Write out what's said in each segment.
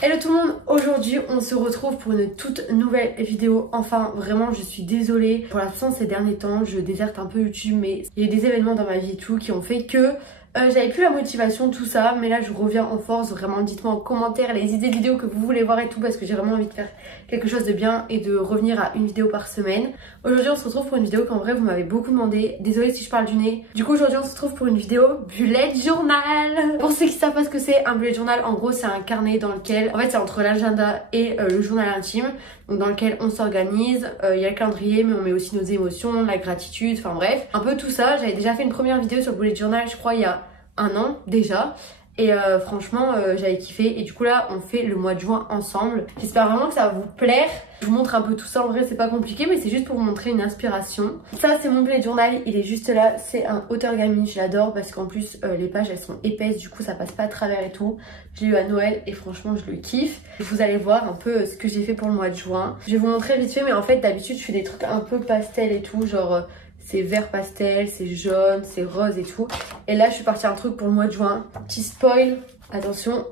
Hello tout le monde, aujourd'hui on se retrouve pour une toute nouvelle vidéo. Enfin vraiment je suis désolée pour l'instant ces derniers temps, je déserte un peu YouTube mais il y a eu des événements dans ma vie et tout qui ont fait que j'avais plus la motivation, tout ça, mais là je reviens en force. Vraiment dites-moi en commentaire les idées de vidéos que vous voulez voir et tout, parce que j'ai vraiment envie de faire quelque chose de bien et de revenir à une vidéo par semaine. Aujourd'hui on se retrouve pour une vidéo qu'en vrai vous m'avez beaucoup demandé, désolée si je parle du nez. Du coup aujourd'hui on se retrouve pour une vidéo bullet journal. Pour ceux qui savent pas ce que c'est un bullet journal, en gros c'est un carnet dans lequel, en fait c'est entre l'agenda et le journal intime, donc dans lequel on s'organise, il y a le calendrier mais on met aussi nos émotions, la gratitude, enfin bref, un peu tout ça. J'avais déjà fait une première vidéo sur le bullet journal je crois il y a un an déjà, et franchement j'avais kiffé. Et du coup là on fait le mois de juin ensemble. J'espère vraiment que ça va vous plaire. Je vous montre un peu tout ça, en vrai c'est pas compliqué mais c'est juste pour vous montrer une inspiration. Ça c'est mon bullet journal, il est juste là, c'est un Authorgami, je l'adore parce qu'en plus les pages elles sont épaisses, du coup ça passe pas à travers et tout. Je l'ai eu à Noël et franchement je le kiffe. Vous allez voir un peu ce que j'ai fait pour le mois de juin. Je vais vous montrer vite fait, mais en fait d'habitude je fais des trucs un peu pastel et tout, genre c'est vert pastel, c'est jaune, c'est rose et tout. Et là je suis partie un truc pour le mois de juin. Petit spoil, attention,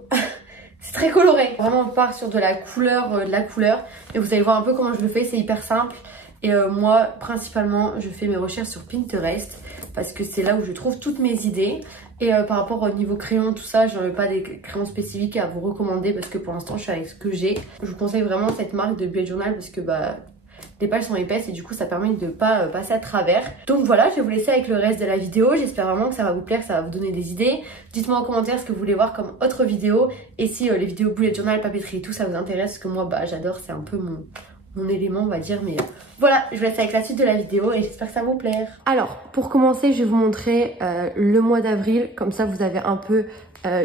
c'est très coloré. Vraiment on part sur de la couleur, Et vous allez voir un peu comment je le fais, c'est hyper simple. Et moi principalement je fais mes recherches sur Pinterest parce que c'est là où je trouve toutes mes idées. Et par rapport au niveau crayon, tout ça, j'en ai pas des crayons spécifiques à vous recommander parce que pour l'instant je suis avec ce que j'ai. Je vous conseille vraiment cette marque de bullet journal parce que les pages sont épaisses et du coup ça permet de pas passer à travers. Donc voilà, je vais vous laisser avec le reste de la vidéo. J'espère vraiment que ça va vous plaire, que ça va vous donner des idées. Dites-moi en commentaire ce que vous voulez voir comme autre vidéo. Et si les vidéos bullet journal, papeterie et tout ça vous intéresse, parce que moi j'adore, c'est un peu mon élément on va dire. Mais voilà, je vous laisse avec la suite de la vidéo et j'espère que ça va vous plaire. Alors pour commencer je vais vous montrer le mois d'avril, comme ça vous avez un peu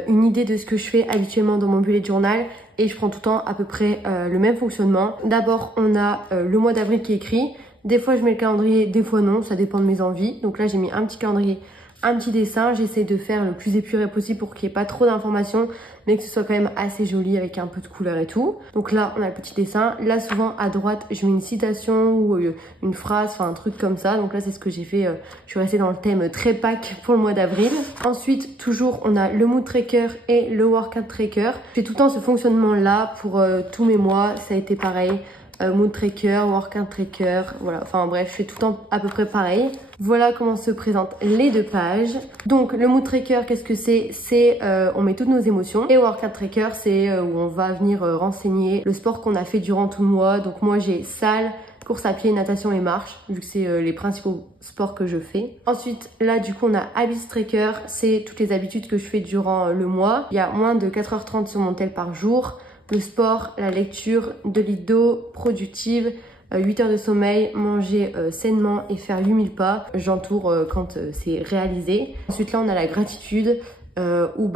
une idée de ce que je fais habituellement dans mon bullet journal. Et je prends tout le temps à peu près le même fonctionnement. D'abord on a le mois d'avril qui est écrit. Des fois je mets le calendrier, des fois non, ça dépend de mes envies. Donc là j'ai mis un petit calendrier, un petit dessin. J'essaie de faire le plus épuré possible pour qu'il n'y ait pas trop d'informations, mais que ce soit quand même assez joli avec un peu de couleur et tout. Donc là on a le petit dessin. Là souvent à droite je mets une citation ou une phrase, enfin un truc comme ça. Donc là c'est ce que j'ai fait, je suis restée dans le thème très pack pour le mois d'avril. Ensuite toujours on a le mood tracker et le workout tracker. Je fais tout le temps ce fonctionnement là pour tous mes mois, ça a été pareil. Mood tracker, workout tracker, voilà, enfin bref, je fais tout le temps à peu près pareil. Voilà comment se présentent les deux pages. Donc le mood tracker, qu'est-ce que c'est? C'est on met toutes nos émotions. Et workout tracker, c'est où on va venir renseigner le sport qu'on a fait durant tout le mois. Donc moi j'ai salle, course à pied, natation et marche, vu que c'est les principaux sports que je fais. Ensuite, là du coup on a habits tracker, c'est toutes les habitudes que je fais durant le mois. Il y a moins de 4h30 sur mon tel par jour. Le sport, la lecture, 2 litres d'eau, productive, 8 heures de sommeil, manger sainement et faire 8000 pas. J'entoure quand c'est réalisé. Ensuite là on a la gratitude où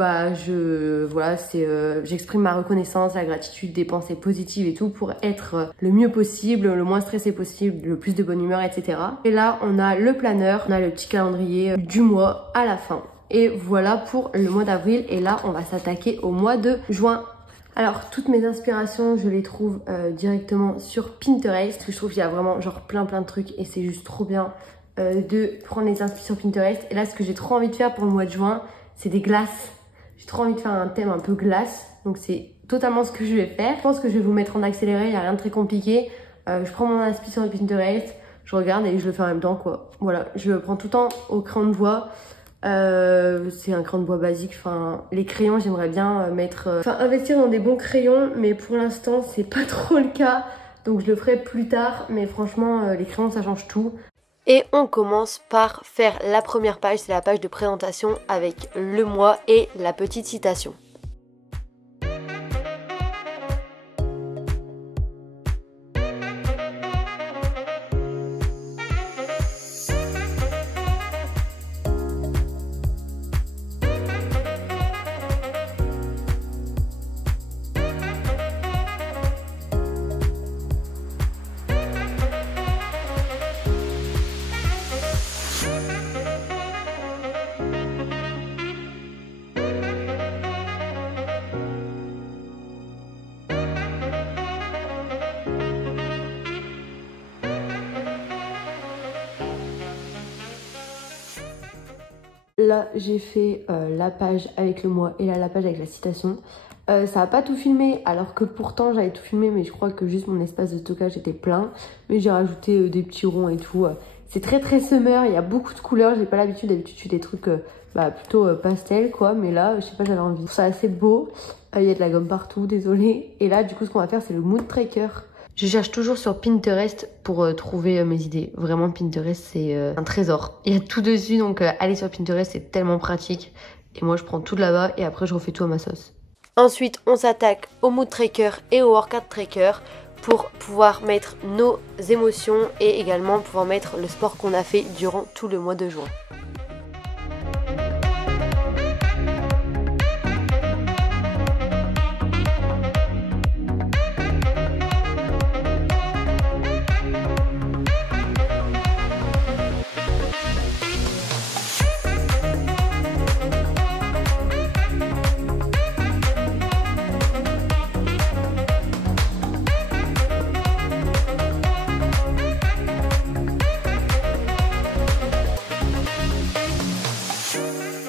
j'exprime ma reconnaissance, la gratitude, des pensées positives et tout pour être le mieux possible, le moins stressé possible, le plus de bonne humeur, etc. Et là on a le planeur, on a le petit calendrier du mois à la fin. Et voilà pour le mois d'avril. Et là on va s'attaquer au mois de juin. Alors toutes mes inspirations je les trouve directement sur Pinterest. Je trouve qu'il y a vraiment genre plein de trucs et c'est juste trop bien de prendre les inspirations sur Pinterest. Et là ce que j'ai trop envie de faire pour le mois de juin, c'est des glaces. J'ai trop envie de faire un thème un peu glace, donc c'est totalement ce que je vais faire. Je pense que je vais vous mettre en accéléré, il n'y a rien de très compliqué. Je prends mon inspiration sur Pinterest, je regarde et je le fais en même temps quoi. Voilà, je le prends tout le temps au crayon de bois. C'est un crayon de bois basique. Enfin les crayons j'aimerais bien investir dans des bons crayons, mais pour l'instant c'est pas trop le cas, donc je le ferai plus tard. Mais franchement les crayons ça change tout. Et on commence par faire la première page, c'est la page de présentation avec le mois et la petite citation. Là, j'ai fait la page avec le mois et là, la page avec la citation. Ça a pas tout filmé alors que pourtant j'avais tout filmé, mais je crois que juste mon espace de stockage était plein. Mais j'ai rajouté des petits ronds et tout. C'est très summer, il y a beaucoup de couleurs. J'ai pas l'habitude, d'habitude je fais des trucs plutôt pastel quoi. Mais là, je sais pas, j'avais envie. C'est assez beau. Il y a de la gomme partout, désolée. Et là, du coup, ce qu'on va faire, c'est le mood tracker. Je cherche toujours sur Pinterest pour trouver mes idées. Vraiment, Pinterest, c'est un trésor. Il y a tout dessus, donc aller sur Pinterest, c'est tellement pratique. Et moi, je prends tout de là-bas et après, je refais tout à ma sauce. Ensuite, on s'attaque au mood tracker et au workout tracker pour pouvoir mettre nos émotions et également pouvoir mettre le sport qu'on a fait durant tout le mois de juin.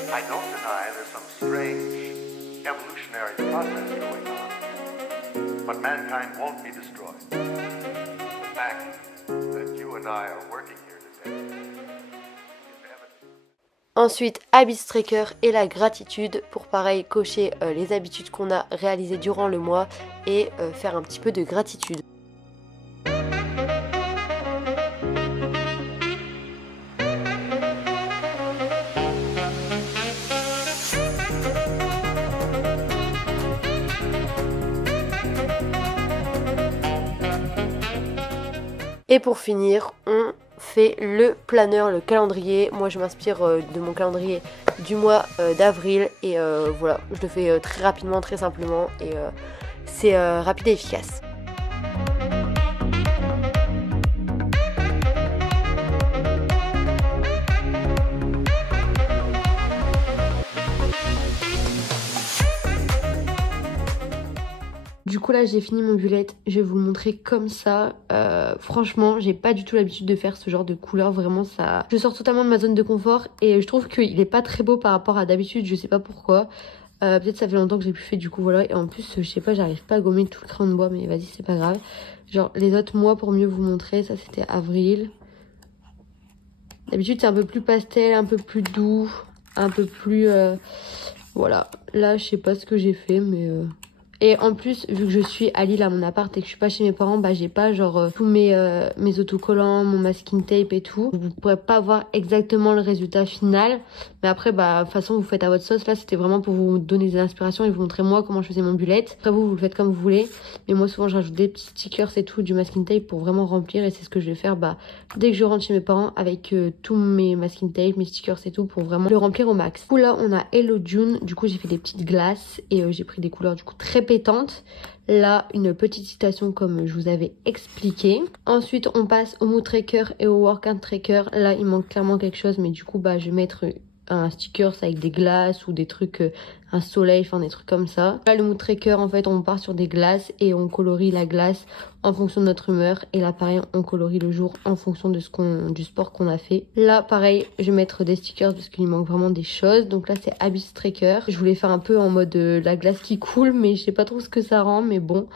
I don't deny there's some strange evolutionary process going on, but mankind won't be destroyed. The fact that you and I are working here today is evidence. Ensuite, habits tracker et la gratitude pour pareil cocher les habitudes qu'on a réalisées durant le mois et faire un petit peu de gratitude. Et pour finir, on fait le planeur, le calendrier. Moi je m'inspire de mon calendrier du mois d'avril et voilà, je le fais très rapidement, très simplement et c'est rapide et efficace. Du coup là j'ai fini mon bullet, je vais vous le montrer comme ça. Franchement j'ai pas du tout l'habitude de faire ce genre de couleur, vraiment ça... Je sors totalement de ma zone de confort et je trouve qu'il est pas très beau par rapport à d'habitude, je sais pas pourquoi. Peut-être ça fait longtemps que j'ai plus fait du coup voilà. Et en plus je sais pas, j'arrive pas à gommer tout le crayon de bois, mais vas-y c'est pas grave. Genre les autres mois pour mieux vous montrer, ça c'était avril. D'habitude c'est un peu plus pastel, un peu plus doux, un peu plus... Voilà, là je sais pas ce que j'ai fait mais... Et en plus, vu que je suis à Lille à mon appart et que je suis pas chez mes parents, bah j'ai pas genre tous mes autocollants, mon masking tape et tout. Vous pourrez pas voir exactement le résultat final. Mais après, bah de toute façon, vous faites à votre sauce. Là, c'était vraiment pour vous donner des inspirations et vous montrer moi comment je faisais mon bullet. Après vous le faites comme vous voulez. Mais moi, souvent, je rajoute des petits stickers et tout, du masking tape pour vraiment remplir. Et c'est ce que je vais faire dès que je rentre chez mes parents avec tous mes masking tape, mes stickers et tout pour vraiment le remplir au max. Du coup, là, on a Hello June. Du coup, j'ai fait des petites glaces et j'ai pris des couleurs du coup très pétante. Là, une petite citation comme je vous avais expliqué. Ensuite, on passe au mood tracker et au workout tracker. Là, il manque clairement quelque chose, mais du coup, je vais mettre un sticker avec des glaces ou des trucs, un soleil, enfin des trucs comme ça. Là, le mood tracker, en fait, on part sur des glaces et on colorie la glace en fonction de notre humeur. Et là, pareil, on colorie le jour en fonction de du sport qu'on a fait. Là, pareil, je vais mettre des stickers parce qu'il manque vraiment des choses. Donc là, c'est habits tracker. Je voulais faire un peu en mode la glace qui coule, mais je sais pas trop ce que ça rend, mais bon.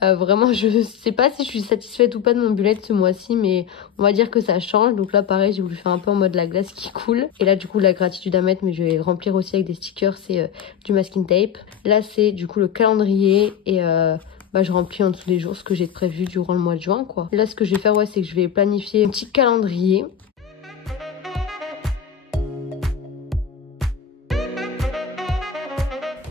Vraiment, je sais pas si je suis satisfaite ou pas de mon bullet ce mois-ci, mais on va dire que ça change. Donc là, pareil, j'ai voulu faire un peu en mode la glace qui coule. Et là, du coup, la gratitude à mettre, mais je vais remplir aussi avec des stickers, c'est du masking tape. Là, c'est du coup le calendrier et je remplis en dessous des jours ce que j'ai prévu durant le mois de juin, quoi. Là, ce que je vais faire, c'est que je vais planifier un petit calendrier.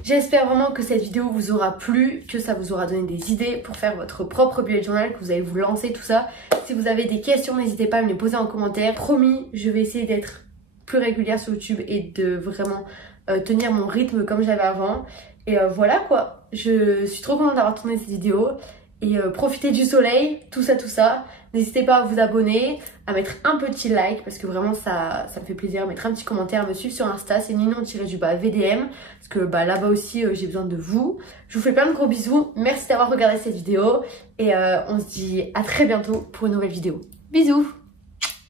J'espère vraiment que cette vidéo vous aura plu, que ça vous aura donné des idées pour faire votre propre bullet journal, que vous allez vous lancer, tout ça. Si vous avez des questions, n'hésitez pas à me les poser en commentaire. Promis, je vais essayer d'être plus régulière sur YouTube et de vraiment tenir mon rythme comme j'avais avant. Et voilà quoi, je suis trop contente d'avoir tourné cette vidéo. Et profitez du soleil, tout ça. N'hésitez pas à vous abonner, à mettre un petit like parce que vraiment ça me fait plaisir, à mettre un petit commentaire, à me suivre sur Insta, c'est Ninon-VDM parce que là-bas aussi j'ai besoin de vous. Je vous fais plein de gros bisous, merci d'avoir regardé cette vidéo et on se dit à très bientôt pour une nouvelle vidéo. Bisous!